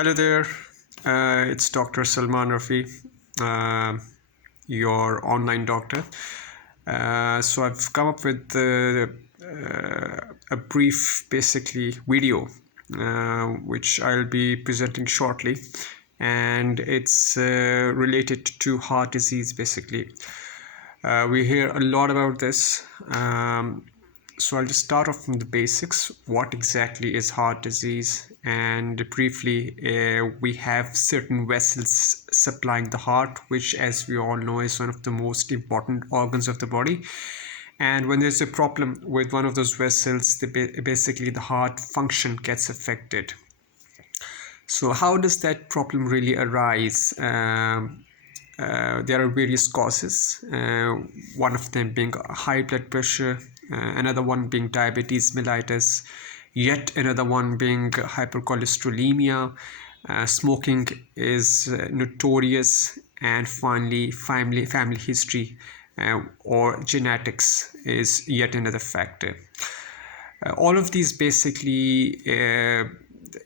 Hello there, it's Dr. Salman Rafi, uh, your online doctor. So I've come up with a brief, basically, video which I'll be presenting shortly, and it's related to heart disease, basically. We hear a lot about this. So I'll just start off from the basics. What exactly is heart disease? And briefly, we have certain vessels supplying the heart, which, as we all know, is one of the most important organs of the body. And when there's a problem with one of those vessels, basically the heart function gets affected. So how does that problem really arise? There are various causes, one of them being high blood pressure, another one being diabetes mellitus, yet another one being hypercholesterolemia. Smoking is notorious, and finally, family history or genetics is yet another factor. All of these basically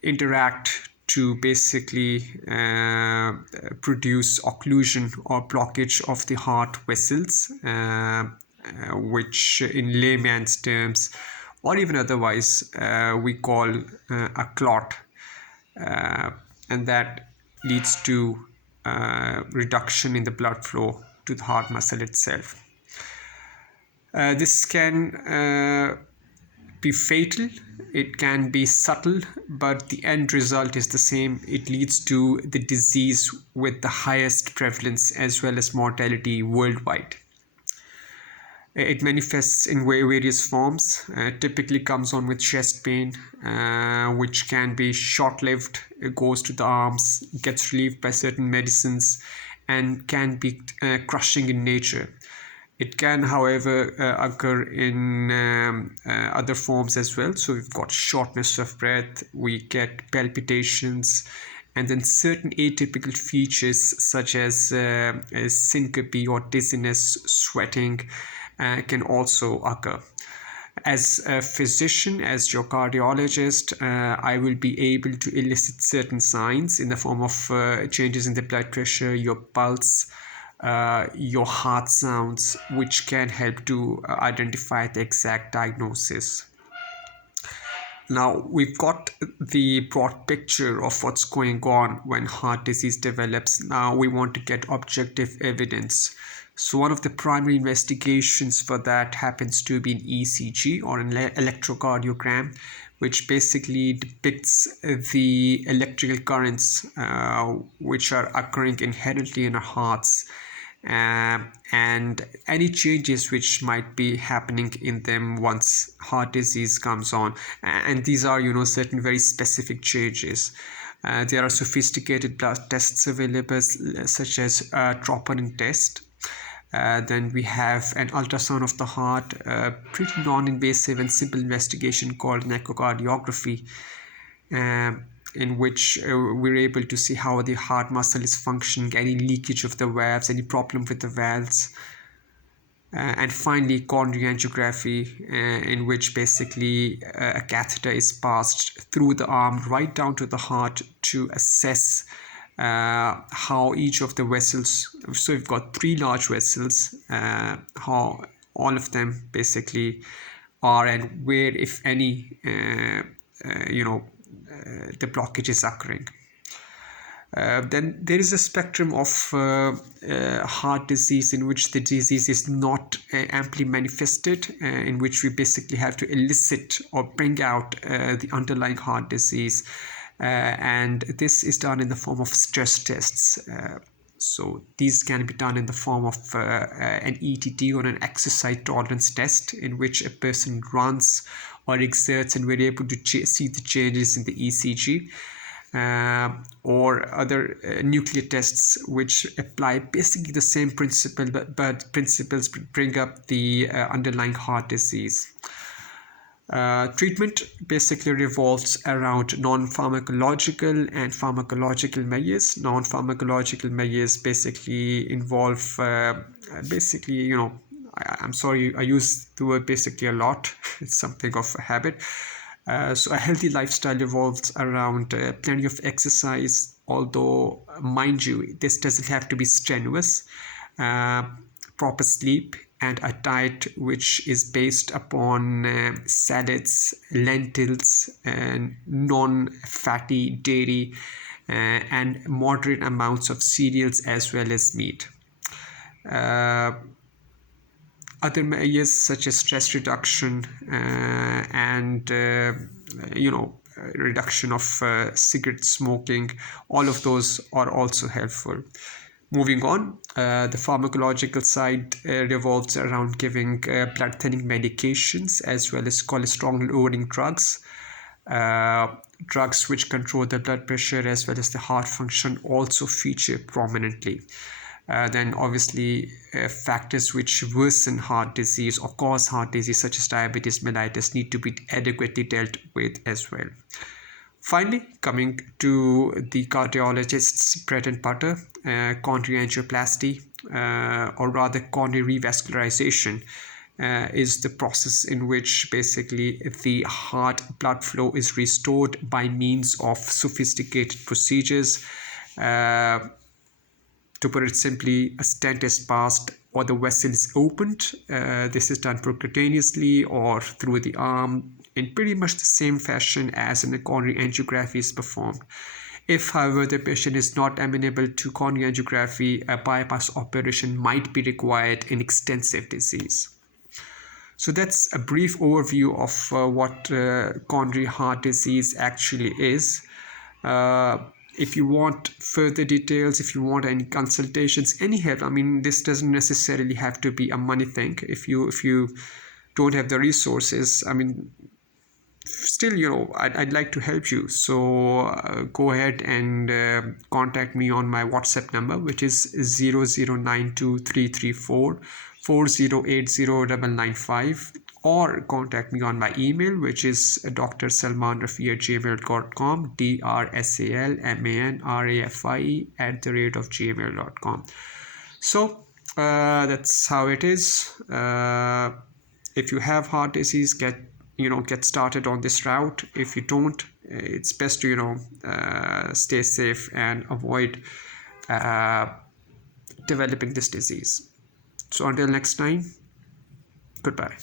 interact to basically produce occlusion or blockage of the heart vessels, which in layman's terms or even otherwise we call a clot, and that leads to reduction in the blood flow to the heart muscle itself. This can be fatal, it can be subtle, but the end result is the same. It leads to the disease with the highest prevalence as well as mortality worldwide. It manifests in various forms, typically comes on with chest pain, which can be short-lived. It goes to the arms, gets relieved by certain medicines, and can be crushing in nature. It can, however, occur in other forms as well. So we've got shortness of breath, we get palpitations, and then certain atypical features such as syncope or dizziness, sweating can also occur. As a physician, as your cardiologist, I will be able to elicit certain signs in the form of changes in the blood pressure, your pulse, your heart sounds, which can help to identify the exact diagnosis. Now, we've got the broad picture of what's going on when heart disease develops. Now, we want to get objective evidence. So one of the primary investigations for that happens to be an ECG or an electrocardiogram, which basically depicts the electrical currents which are occurring inherently in our hearts, and any changes which might be happening in them once heart disease comes on. And these are, certain very specific changes. There are sophisticated blood tests available, such as troponin test. Then we have an ultrasound of the heart, pretty non-invasive and simple investigation called an echocardiography, in which we're able to see how the heart muscle is functioning, any leakage of the valves, any problem with the valves. And finally, coronary angiography, in which basically a catheter is passed through the arm right down to the heart to assess how each of the vessels, so we've got three large vessels, how all of them basically are and where, if any, the blockage is occurring. Then there is a spectrum of heart disease in which the disease is not amply manifested, in which we basically have to elicit or bring out the underlying heart disease, and this is done in the form of stress tests. So these can be done in the form of an ETT or an exercise tolerance test, in which a person runs or exerts and we're able to see the changes in the ECG. Or other nuclear tests which apply basically the same principle, but principles bring up the underlying heart disease. Treatment basically revolves around non-pharmacological and pharmacological measures. Non-pharmacological measures basically involve I'm sorry, I use the word basically a lot. It's something of a habit. So a healthy lifestyle revolves around plenty of exercise, although mind you, this doesn't have to be strenuous. uh, Proper sleep, and a diet which is based upon salads, lentils, and non-fatty dairy, and moderate amounts of cereals as well as meat. Uh, Other measures such as stress reduction and reduction of cigarette smoking, all of those are also helpful. Moving on, the pharmacological side revolves around giving blood thinning medications as well as cholesterol lowering drugs. Drugs which control the blood pressure as well as the heart function also feature prominently. Then obviously factors which worsen heart disease or cause heart disease such as diabetes mellitus need to be adequately dealt with as well. Finally, coming to the cardiologist's bread and butter, coronary angioplasty, or rather coronary revascularization, is the process in which basically the heart blood flow is restored by means of sophisticated procedures. To put it simply, a stent is passed or the vessel is opened. This is done percutaneously or through the arm in pretty much the same fashion as in a coronary angiography is performed. If, however, the patient is not amenable to coronary angiography, a bypass operation might be required in extensive disease. So that's a brief overview of what coronary heart disease actually is. If you want further details, if you want any consultations, any help, I mean, this doesn't necessarily have to be a money thing. If you don't have the resources, I mean, still, I'd like to help you. So go ahead and contact me on my WhatsApp number, which is 00923344080995, or contact me on my email, which is drsalmanrafi@gmail.com, drsalmanrafie@gmail.com. So that's how it is. If you have heart disease, get started on this route. If you don't, it's best to stay safe and avoid developing this disease. So until next time, goodbye.